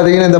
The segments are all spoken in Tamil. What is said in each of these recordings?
பார்த்தீங்கன்னா இந்த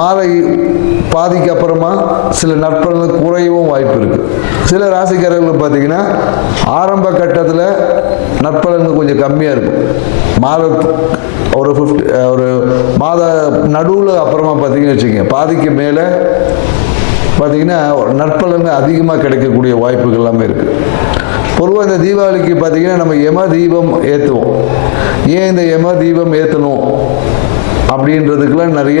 மாலை பாதிக்கு அப்புறமா சில நற்பலன்கள் குறையவும் வாய்ப்பு இருக்குது சில ராசிக்காரர்கள் பார்த்தீங்கன்னா ஆரம்ப கட்டத்தில் நற்பலன்கள் கொஞ்சம் கம்மியாக இருக்கும். மாத ஒரு ஃபிஃப்டி ஒரு மாத நடுவில் அப்புறமா பார்த்தீங்கன்னு வச்சுக்கோங்க பாதிக்கு மேலே பார்த்தீங்கன்னா நற்பலன்கள் அதிகமாக கிடைக்கக்கூடிய வாய்ப்புகள் எல்லாமே இருக்குது பொதுவாக இந்த தீபாவளிக்கு பார்த்தீங்கன்னா நம்ம யம தீபம் ஏற்றுவோம் ஏன் இந்த யம தீபம் ஏற்றணும் அப்படின்றதுக்கெல்லாம் நிறைய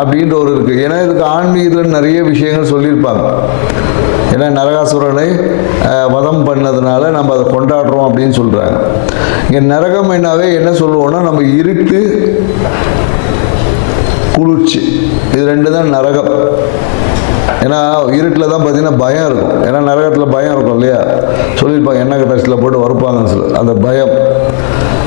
அப்படின்ற ஒரு இருக்குது ஏன்னா இதுக்கு ஆன்மீகத்தில் நிறைய விஷயங்கள் சொல்லியிருப்பாங்க. ஏன்னா நரகாசுரனை வதம் பண்ணதுனால நம்ம அதை கொண்டாடுறோம் அப்படின்னு சொல்கிறாங்க இங்கே நரகம் என்னாவே என்ன சொல்லுவோம்னா நம்ம இருட்டு குளிர்ச்சி. இது ரெண்டு தான் நரகம். ஏன்னா இருட்டில் தான் பார்த்தீங்கன்னா பயம் இருக்கும். ஏன்னா நரகத்தில் பயம் இருக்கும் இல்லையா? சொல்லியிருப்பாங்க என்ன கட்டத்தில் போட்டு வறுப்பாங்கன்னு சொல்லி. அந்த பயம்.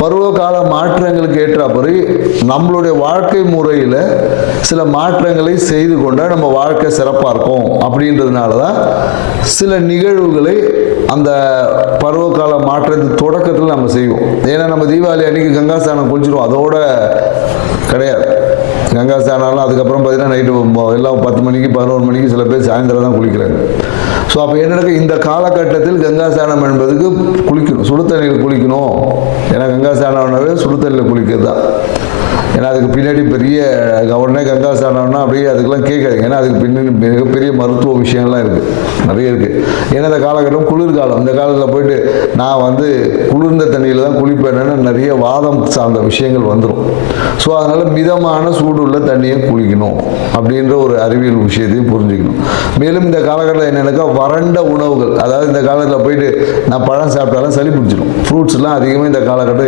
பருவகால மாற்றங்களுக்கு ஏற்றாப்படி நம்மளுடைய வாழ்க்கை முறையில் சில மாற்றங்களை செய்து கொண்டால் நம்ம வாழ்க்கை சிறப்பாக இருக்கும் அப்படின்றதுனால தான் சில நிகழ்வுகளை அந்த பருவகால மாற்றத்தின் தொடக்கத்தில் நம்ம செய்வோம். ஏன்னா நம்ம தீபாவளி அன்னைக்கு கங்காஸ்தானம் குளிச்சிருவோம். அதோட கிடையாது. கங்கா ஸ்நானம் அதுக்கப்புறம் பார்த்தீங்கன்னா நைட்டு எல்லாம் பத்து மணிக்கு பதினோரு மணிக்கு சில பேர் சாயந்தரம் தான் குளிக்கிறாங்க. ஸோ அப்போ என்ன இந்த காலகட்டத்தில் கங்கா ஸ்நானம் என்பதுக்கு குளிக்கணும். சுடு தண்ணியில் குளிக்கணும். கங்கா ஸ்நானம்னாவே சுடு குளிக்கிறது. தான் ஏன்னா அதுக்கு பின்னாடி பெரிய உடனே கங்கா ஸ்நானம்னா அப்படியே அதுக்கெல்லாம் கேட்காதீங்க ஏன்னா அதுக்கு பின்னாடி மிகப்பெரிய மருத்துவ விஷயங்கள்லாம் இருக்குது நிறைய இருக்குது ஏன்னா இந்த காலகட்டம் குளிர்காலம். இந்த காலத்தில் போயிட்டு நான் வந்து குளிர்ந்த தண்ணியில் தான் குளிப்பேன்னு நிறைய வாதம் சார்ந்த விஷயங்கள் வந்துடும் ஸோ அதனால் மிதமான சூடுள்ள தண்ணியை குளிக்கணும் அப்படின்ற ஒரு அறிவியல் விஷயத்தையும் புரிஞ்சுக்கணும். மேலும் இந்த காலகட்டத்தில் என்னென்னாக்கா வறண்ட உணவுகள். அதாவது இந்த காலத்தில் போயிட்டு நான் பழம் சாப்பிட்டாலும் சளி பிடிச்சிடும் ஃப்ரூட்ஸ்லாம் அதிகமாக இந்த காலகட்டம்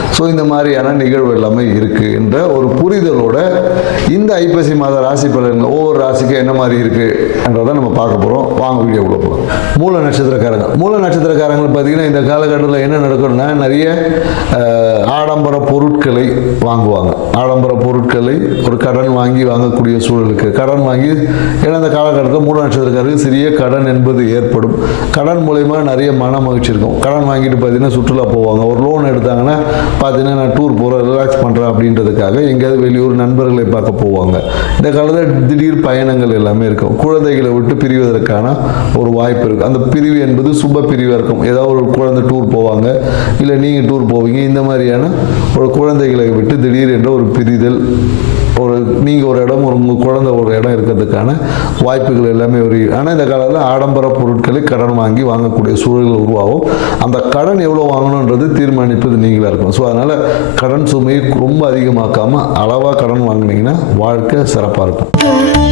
ஸோ இந்த மாதிரியான நிகழ்வு எல்லாமே இருக்குது என்ற ஒரு புரிதலோட இந்த ஐப்பசி மாத ராசி பலன்கள் ஒவ்வொரு ராசிக்கும் என்ன மாதிரி இருக்குன்றதை நம்ம பார்க்க போகிறோம் வாங்க உள்ள மூல நட்சத்திரக்காரங்க. மூல நட்சத்திரக்காரங்க பார்த்தீங்கன்னா இந்த காலகட்டத்தில் என்ன நடக்கும்னா நிறைய ஆடம்பர பொருட்களை வாங்குவாங்க. ஆடம்பர பொருட்களை ஒரு கடன் வாங்கி வாங்கக்கூடிய சூழலுக்கு கடன் வாங்கி ஏன்னா இந்த காலகட்டத்தில் மூல நட்சத்திரக்காரருக்கு சிறிய கடன் என்பது ஏற்படும். கடன் மூலயமா நிறைய மன மகிழ்ச்சி இருக்கும். கடன் வாங்கிட்டு பார்த்தீங்கன்னா சுற்றுலா போவாங்க. ஒரு லோன் எடுத்தாங்கன்னா பார்த்தீங்கன்னா நான் டூர் போகிறேன் ரிலாக்ஸ் பண்ணுறேன் அப்படின்றதுக்காக எங்கேயாவது வெளியூர் நண்பர்களை பார்க்க போவாங்க. இந்த காலத்தில் திடீர் பயணங்கள் எல்லாமே இருக்கும். குழந்தைகளை விட்டு பிரிவதற்கான ஒரு வாய்ப்பு இருக்குது அந்த பிரிவு என்பது சுப பிரிவாக இருக்கும். ஏதாவது ஒரு குழந்தை டூர் போவாங்க இல்லை நீங்கள் டூர் போவீங்க இந்த மாதிரியான ஒரு குழந்தைகளை விட்டு திடீர் என்ற ஒரு பிரிதல் ஒரு நீங்கள் ஒரு இடம் ஒரு உங்கள் குழந்தை ஒரு இடம் இருக்கிறதுக்கான வாய்ப்புகள் எல்லாமே ஒரு ஆனால் இந்த காலத்தில் ஆடம்பர பொருட்களை கடன் வாங்கி வாங்கக்கூடிய சூழல்கள் உருவாகும். அந்த கடன் எவ்வளோ வாங்கணுன்றது தீர்மானிப்பது நீங்களாக இருக்கும் ஸோ அதனால் கடன் சுமையை ரொம்ப அதிகமாக்காமல் அளவாக கடன் வாங்குனீங்கன்னா வாழ்க்கை சிறப்பாக இருக்கும்.